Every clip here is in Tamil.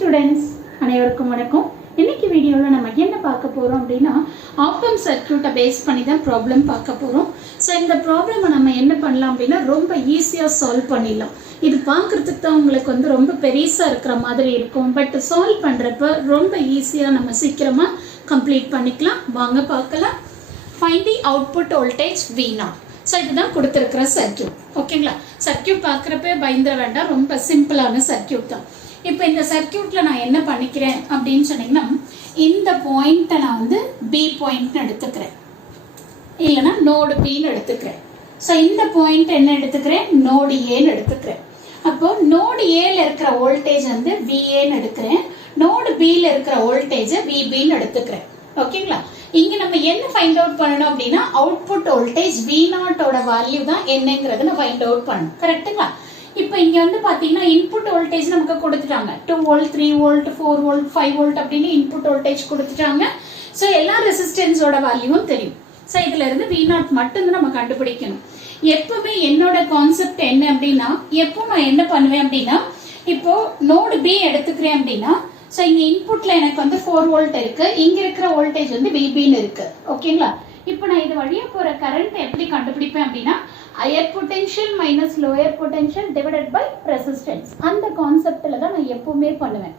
ஸ்டூடெண்ட்ஸ், அனைவருக்கும் வணக்கம். இன்னைக்கு வீடியோவில் நம்ம என்ன பார்க்க போகிறோம் அப்படின்னா ஆப்பம் சர்க்யூட்டை பேஸ் பண்ணி தான் ப்ராப்ளம் பார்க்க போகிறோம். ஸோ இந்த ப்ராப்ளமை நம்ம என்ன பண்ணலாம் அப்படின்னா ரொம்ப ஈஸியாக சால்வ் பண்ணிடலாம். இது பார்க்குறதுக்கு தான் உங்களுக்கு ரொம்ப பெருசாக இருக்கிற மாதிரி இருக்கும், பட் சால்வ் பண்ணுறப்ப ரொம்ப ஈஸியாக நம்ம சீக்கிரமாக கம்ப்ளீட் பண்ணிக்கலாம். வாங்க பார்க்கலாம். ஃபைண்ட் தி அவுட்புட் வோல்டேஜ் V0. ஸோ இதுதான் கொடுத்துருக்கிற சர்க்யூட். ஓகேங்களா? சர்க்யூட் பார்க்குறப்ப பயந்துட வேண்டாம், ரொம்ப சிம்பிளான சர்க்யூட் தான். இப்போ இந்த சர்க்யூட்டில் நான் என்ன பண்ணிக்கிறேன் அப்படின்னு சொன்னீங்கன்னா, இந்த பாயிண்ட்டை நான் பி பாயிண்ட்னு எடுத்துக்கிறேன், இல்லைன்னா நோடு பின்னு எடுத்துக்கிறேன். ஸோ இந்த பாயிண்ட் என்ன எடுத்துக்கிறேன், நோடு ஏன்னு எடுத்துக்கிறேன். அப்போ நோடு ஏல இருக்கிற வோல்டேஜ் VAன்னு எடுக்கிறேன், நோடு பியில் இருக்கிற வோல்டேஜ் VBன்னு எடுத்துக்கிறேன். ஓகேங்களா? இங்க நம்ம என்ன ஃபைண்ட் அவுட் பண்ணணும் அப்படின்னா அவுட்புட் வோல்டேஜ் V0ஓட வேல்யூ தான் என்னங்கிறத நான் ஃபைண்ட் அவுட் பண்ணணும். கரெக்ட்டுங்களா? இப்போ இங்க பாத்தீங்கன்னா இன்புட் வோல்டேஜ் நமக்கு கொடுத்துட்டாங்க. 2 வோல்ட், 3 வோல்ட், 4 வோல்ட், 5 வோல்ட் அப்படின்னு இன்புட் வோல்டேஜ் கொடுத்துட்டாங்க. ஸோ எல்லா ரெசிஸ்டன்ஸோட வேல்யூவும் தெரியும். ஸோ இதுல இருந்து V0 மட்டும்தான் நம்ம கண்டுபிடிக்கணும். எப்பவுமே என்னோட கான்செப்ட் என்ன அப்படின்னா, எப்போ நான் என்ன பண்ணுவேன் அப்படின்னா, இப்போ நோடு பி எடுத்துக்கிறேன் அப்படின்னா, ஸோ இங்க இன்புட்ல எனக்கு 4 வோல்ட் இருக்கு, இங்க இருக்கிற வோல்டேஜ் VBன்னு இருக்கு. ஓகேங்களா? இப்போ நான் இது வழியா போற கரண்ட் எப்படி கண்டுபிடிப்பேன் அப்படின்னா, higher potential minus lower potential divided by resistance. அந்த கான்செப்ட்ல தான் நான் எப்பவுமே பண்ணுவேன்.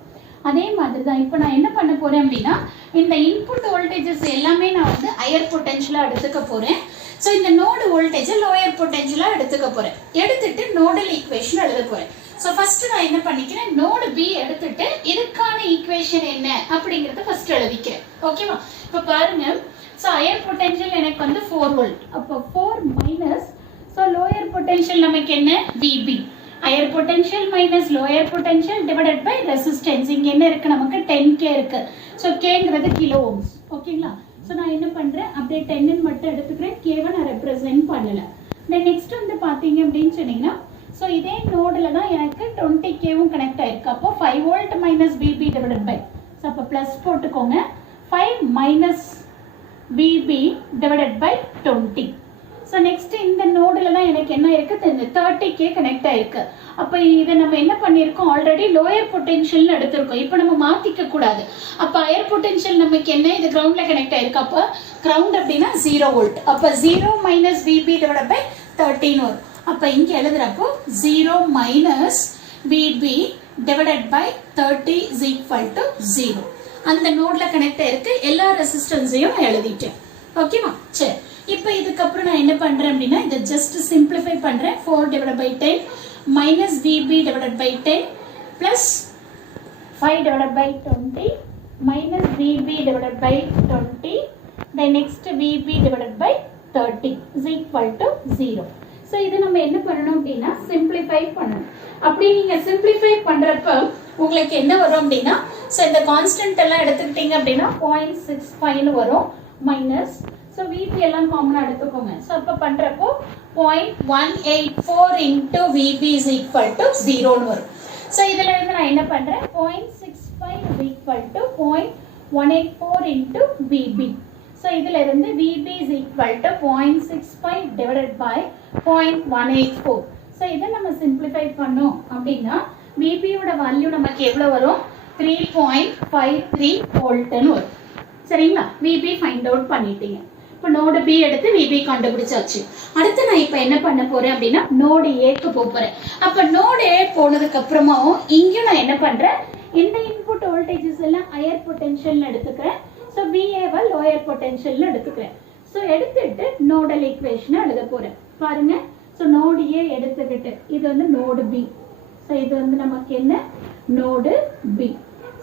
அதே மாதிரி தான் இப்போ நான் என்ன பண்ண போறேன் அப்படின்னா, இந்த இன்புட் வோல்டேஜஸ் எல்லாமே நான் ஹையர் பொட்டன்ஷியலா எடுத்துக்க போறேன். ஸோ இந்த நோடு வோல்டேஜ் லோயர் பொட்டன்ஷியலா எடுத்துக்க போறேன். எடுத்துட்டு நோடல் ஈக்குவேஷன் எழுத போறேன். ஸோ ஃபர்ஸ்ட் நான் என்ன பண்ணிக்கிறேன், நோடு பி எடுத்துட்டு இதுக்கான ஈக்குவேஷன் என்ன அப்படிங்கறத ஃபர்ஸ்ட் எழுதிக்கிறேன். ஓகேவா? இப்போ பாருங்க, ஸோ ஹையர் பொட்டன்ஷியல் எனக்கு 4 வோல்ட். அப்போ 4 மைனஸ், ஸோ லோயர் பொட்டன்ஷியல் நமக்கு என்ன, VB. Higher potential minus lower potential divided by resistance. இங்க என்ன இருக்கு, நமக்கு 10K இருக்கு. ஸோ Kங்கிறது கிலோ ஓம்ஸ். ஓகேங்களா? ஸோ நான் என்ன பண்றேன், அப்படியே 10 மட்டும் எடுத்துக்கிறேன், Kவை நான் ரெப்ரசென்ட் பண்ணல. நெக்ஸ்ட் பாத்தீங்க அப்படின்னு சொன்னீங்கன்னா, ஸோ இதே நோடில் தான் எனக்கு 20Kவும் கனெக்ட் ஆயிருக்கு. அப்போ 5 volt minus VB divided by, so அப்போ பிளஸ் போட்டுக்கோங்க, 5 minus VB divided by 20. So next இந்த நோடில் தான் எனக்கு என்ன இருக்கு, 30K கனெக்ட் ஆயிருக்கு. அப்போ இதை நம்ம என்ன பண்ணியிருக்கோம், ஆல்ரெடி லோயர் பொட்டன்ஷியல்னு எடுத்திருக்கோம். இப்போ நம்ம மாத்திக்க கூடாது. அப்போ ஹையர் பொட்டன்ஷியல் நமக்கு என்ன, இது கிரவுண்ட்ல கனெக்ட் ஆயிருக்கு. அப்போ கிரவுண்ட் அப்படின்னா 0 வோல்ட். அப்போ 0 மைனஸ் VB டிவைடட் பை 13 வரும். அப்போ இங்கே எழுதுறப்போ 0 minus VB divided by 30 is equal to 0. அந்த நோட்ல கனெக்ட் ஆயிருக்கு. எல்லா ரெசிஸ்டன்ஸையும் நான் எழுதிட்டேன். ஓகேவா? சரி, இப்போ இதுக்கப்புறம் நான் என்ன பண்றேன் அப்படின்னா, இதை ஜஸ்ட் சிம்பிளிஃபை பண்றேன். 4 divided by 10 minus VB divided by 10 plus 5 divided by 20 minus VB divided by 20 then next VB divided by 30 is equal to 0. So இது நம்ம என்ன பண்ணணும் அப்படின்னா சிம்பிளிஃபை பண்ணணும். அப்படி நீங்க சிம்பிளிஃபை பண்றப்ப உங்களுக்கு என்ன வரும் அப்படின்னா, ஸோ இந்த கான்ஸ்டன்ட் எல்லாம் எடுத்துக்கிட்டீங்க அப்படின்னா 0.65 வரும் மைனஸ், ஸோ VB எல்லாம் காமனாக எடுத்துக்கோங்க. ஸோ அப்போ பண்ணுறப்போ 0.184 into VB is equal to 0ன்னு வரும். ஸோ இதில் இருந்து நான் என்ன பண்ணுறேன், 0.65 is equal to 0.184 into VB. So இதில் இருந்து VB is equal to 0.65 divided by 0.184. So இதை நம்ம சிம்பிளிஃபை பண்ணோம் அப்படின்னா VBயோட வேல்யூ நமக்கு எவ்வளோ வரும், 3.53 வோல்ட்னு வரும். சரிங்களா? VB ஃபைண்ட் அவுட் பண்ணிட்டீங்க. இப்போ நோடு பி எடுத்து VB கண்டுபிடிச்சாச்சு. அடுத்து நான் இப்போ என்ன பண்ண போறேன் அப்படின்னா, நோடு ஏக்கு போறேன். அப்போ நோடு ஏ போனதுக்கு அப்புறமாவும் இங்கேயும் நான் என்ன பண்றேன், இந்த இன்புட் வோல்டேஜஸ் எல்லாம் ஹையர் பொட்டன்ஷியல் எடுத்துக்கிறேன். ஸோ VAவை லோயர் பொட்டன்ஷியல் எடுத்துக்கிறேன். ஸோ எடுத்துட்டு நோடல் ஈக்குவேஷனை எழுத போறேன். பாருங்க, ஸோ நோடு ஏ எடுத்துக்கிட்டு இது நோடு பி. ஸோ இது நமக்கு என்ன, நோடு பி.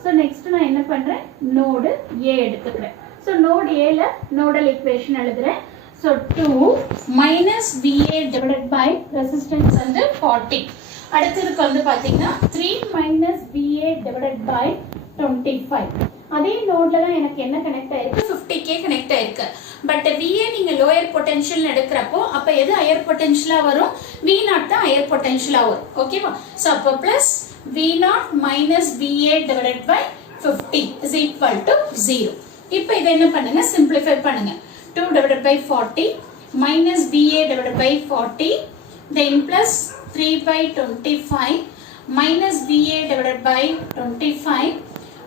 ஸோ நெக்ஸ்ட் நான் என்ன பண்றேன், நோடு ஏ எடுத்துக்கிறேன். ஸோ நோடு ஏல நோடல் ஈக்குவேஷன் எழுதுறேன். So 2 minus VA divided by resistance 40. அடுத்ததுக்கு பாத்தீங்கன்னா 3 மைனஸ் VA டிவைடட் பை 25. அதே நோட்ல தான் எனக்கு என்ன கனெக்ட் ஆயிருக்கு, 50K கனெக்ட் ஆயிருக்கு. பட் VA நீங்க லோயர் பொட்டன்ஷியல் எடுக்கிறப்போ அப்ப எது ஹையர் பொட்டன்ஷியலா வரும், V0 தான் ஹையர் பொட்டன்ஷியலா வரும். ஓகேவா? ஸோ அப்போ plus V0 minus VA divided by 50 is equal to 0. இப்போ இதை என்ன பண்ணுங்க, சிம்பிளிஃபை பண்ணுங்க. 2 divided by 40 minus VA divided by 40 then plus 3 by 25 minus VA divided by 25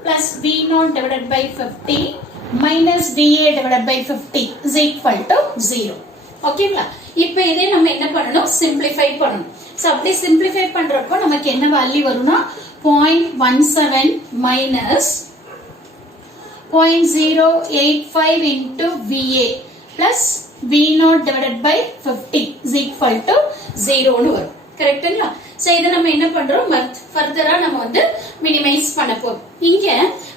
plus V0 divided by 50 minus VA divided by 50 is equal to 0. ஓகேங்களா? இப்போ இதே நம்ம என்ன பண்ணணும்? சிம்பிளிஃபை பண்ணணும். ஸோ அப்படி சிம்பிளிஃபை பண்றப்போ நமக்கு என்ன வேல்யூ வரும்னா 0.17 minus 0.085 into VA plus V0 divided by 50 is equal to 0 னு வரும். கரெக்ட்டுங்களா? சோ இத நம்ம என்ன பண்றோம்? ஃபர்தரா நம்ம வந்து மினிமைஸ் பண்ண போறோம். இங்க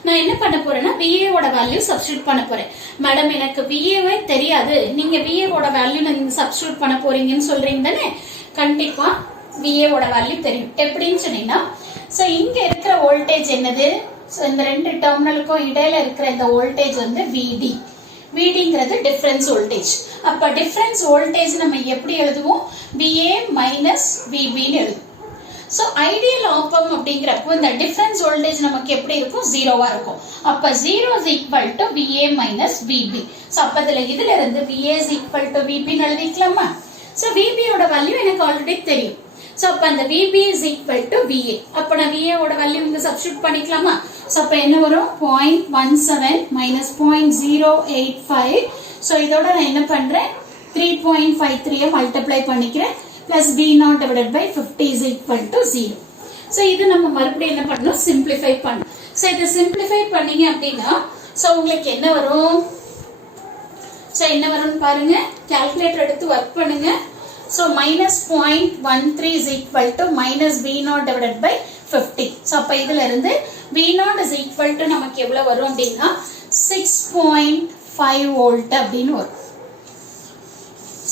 நான் என்ன பண்ண போறேன்னா VA ஓட வேல்யூ சப்ஸ்டிட்யூட் பண்ண போறேன். மேடம் எனக்கு VA வே தெரியாது. நீங்க VA ஓட வேல்யூ நீங்க சப்ஸ்டிட்யூட் பண்ண போறீங்கன்னு சொல்றீங்க தானே? கண்டிப்பா VA ஓட வேல்யூ தெரியும். எப்படின்னு சொன்னீங்கன்னா சோ இங்க இருக்கிற வோல்டேஜ் என்னது? சோ இந்த ரெண்டு டெர்மினலுக்கும் இடையில இருக்கிற இந்த வோல்டேஜ் வந்து VD. VDங்கிறது டிஃபரன்ஸ் வோல்டேஜ். அப்ப டிஃபரன்ஸ் வோல்டேஜ் நம்ம எப்படி எழுதுவோம்? VA minus VB னு எழுதுவோம். சோ ஐடியல் ஆப்பம் அப்படிங்கறப்போ இந்த டிஃபரன்ஸ் வோல்டேஜ் நமக்கு எப்படி இருக்கும்? 0வா இருக்கும். அப்ப 0 is equal to VA minus VB. So அப்ப இதுல இருந்து VA is equal to VB னு எழுதிக்கலாமா? சோ VB ஓட வேல்யூ எனக்கு ஆல்ரெடி தெரியும். சோ அப்ப அந்த VB is equal to VA. அப்ப நான் VA ஓட வேல்யூ இங்க சப்ஸ்டிட்யூட் பண்ணிக்கலாமா? சோ அப்ப என்ன வரும்? 0.17 minus 0.085. சோ இதோட நான் என்ன பண்றேன்? 3.53 மல்டிப்ளை பண்ணிக்கிறேன். plus V0 divided by 50 is equal to 0. So இது நம்ம மறுபடியும் என்ன பண்ணணும்? சிம்பிளிஃபை பண்ணணும். சோ இத சிம்பிளிஃபை பண்ணீங்க அப்படினா சோ உங்களுக்கு என்ன வரும்? சோ என்ன வரும்னு பாருங்க. கால்குலேட்டர் எடுத்து வர்க் பண்ணுங்க. So -0.13 is equal to minus V0 divided by 50. So அப்ப இதுல இருந்து V0 is equal to நமக்கு எவ்வளவு வரும் அப்படினா 6.5 வோல்ட் அப்படினு வரும்.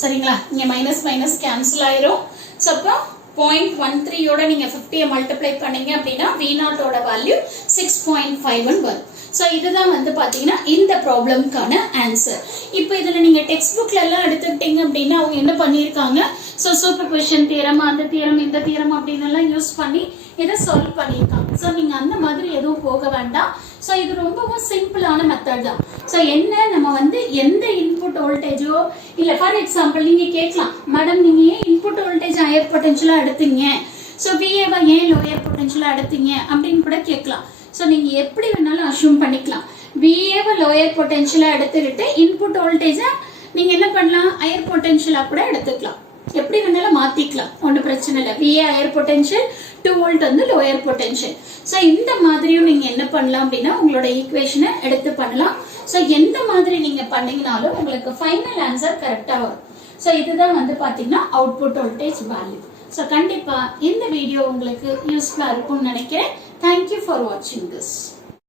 சரிங்களா? இங்க மைனஸ் மைனஸ் கேன்சல் ஆயிரும். சோ அப்ப 0.13 ஓட நீங்க 50 மல்டிப்ளை பண்ணீங்க அப்படினா V0 ஓட வேல்யூ 6.51 வரும். சோ இதுதான் வந்து பாத்தீங்கன்னா இந்த ப்ராப்ளம்க்கான ஆன்சர். இப்போ இதுல நீங்க டெக்ஸ்ட் புக்ல எல்லாம் எடுத்துக்கிட்டீங்க அப்படினா அவங்க என்ன பண்ணிருக்காங்க? சோ சூப்பர்பொசிஷன் தியரம், அந்த தியரம், இந்த தியரம் அப்படின்னு எல்லாம் யூஸ் பண்ணி இத சால்வ் பண்ணிருக்காங்க. சோ நீங்க அந்த மாதிரி எதுவும் போக வேண்டாம். சோ இது ரொம்பவும் சிம்பிளான மெத்தட் தான். சோ என்ன நம்ம வந்து எந்த இன்புட் வோல்டேஜோ இல்ல ஃபார் எக்ஸாம்பிள் நீங்க கேட்கலாம், மேடம் நீங்க ஏன் இன்புட் வோல்டேஜ் ஹையர் பொட்டன்ஷியலா எடுத்தீங்க? சோ VA வை ஏன் லோயர் பொட்டன்ஷியலா எடுத்தீங்க அப்படின்னு கூட கேட்கலாம். சோ நீங்க எப்படி வேணாலும் அஸ்யூம் பண்ணிக்கலாம். VA வை லோயர் பொட்டன்ஷியலா எடுத்துக்கிட்டு இன்புட் வோல்டேஜை நீங்க என்ன பண்ணலாம்? ஹையர் பொட்டன்ஷியலா கூட எடுத்துக்கலாம். எப்படி வேணாலும் மாத்திக்கலாம். ஒன்றும் பிரச்சனை இல்லை. VA ஹையர் பொட்டன்ஷியல், 2 வோல்ட் வந்து லோயர் பொட்டன்ஷியல். சோ இந்த மாதிரியும் நீங்க என்ன பண்ணலாம் அப்படின்னா உங்களோட ஈக்குவேஷனை எடுத்து பண்ணலாம். சோ எந்த மாதிரி நீங்க பண்ணீங்கனாலும் உங்களுக்கு ஃபைனல் ஆன்சர் கரெக்டா வரும். சோ இதுதான் வந்து பாத்தீங்கன்னா அவுட்புட் வோல்டேஜ் வேல்யூ. சோ கண்டிப்பா இந்த வீடியோ உங்களுக்கு யூஸ்ஃபுல்லா இருக்கும்னு நினைக்கிறேன். Thank you for watching this.